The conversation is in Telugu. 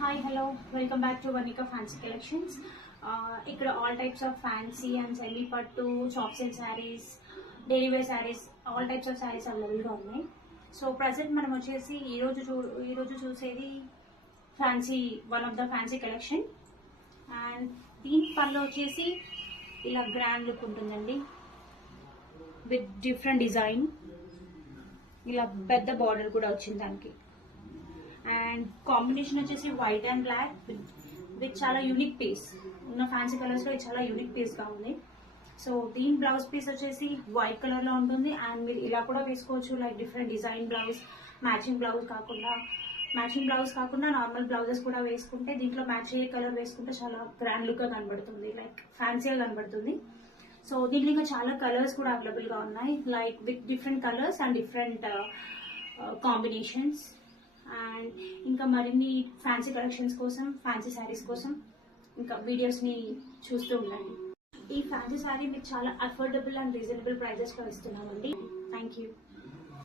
Hi hello welcome back to Vanika fancy collections. ఇక్కడ all types of fancy and semi పట్టు చాప్స్ and sarees, daily wear sarees, all types of sarees అవైలబుల్గా ఉన్నాయి. సో ప్రజెంట్ మనం వచ్చేసి ఈరోజు చూసేది fancy, one of the fancy collection. And దీని పళ్ళు వచ్చేసి ఇలా గ్రాండ్ లుక్ ఉంటుందండి, విత్ డిఫరెంట్ డిజైన్. ఇలా పెద్ద బార్డర్ కూడా వచ్చింది దానికి. అండ్ కాంబినేషన్ వచ్చేసి వైట్ అండ్ బ్లాక్ విత్ చాలా యూనిక్ పీస్. ఉన్న ఫ్యాన్సీ కలర్స్ లో ఇది చాలా యూనిక్ పీస్ గా ఉంది. సో దీని బ్లౌజ్ పీస్ వచ్చేసి వైట్ కలర్ లో ఉంటుంది. అండ్ మీరు ఇలా కూడా వేసుకోవచ్చు, like different design blouse, matching blouse కాకుండా నార్మల్ బ్లౌజెస్ కూడా వేసుకుంటే, దీంట్లో మ్యాచ్ అయ్యే కలర్ వేసుకుంటే చాలా గ్రాండ్ లుక్ గా కనబడుతుంది, లైక్ ఫ్యాన్సీగా కనబడుతుంది. సో దీంట్లో ఇంకా చాలా కలర్స్ కూడా అవైలబుల్ గా ఉన్నాయి, like with different colours and different combinations. And ఇంకా మరిన్ని ఫ్యాన్సీ కలెక్షన్స్ కోసం, ఫ్యాన్సీ శారీస్ కోసం ఇంకా వీడియోస్ని చూస్తూ ఉండండి. ఈ ఫ్యాన్సీ శారీ మీకు చాలా అఫోర్డబుల్ అండ్ రీజనబుల్ ప్రైజెస్లో ఇస్తున్నామండి. Thank you.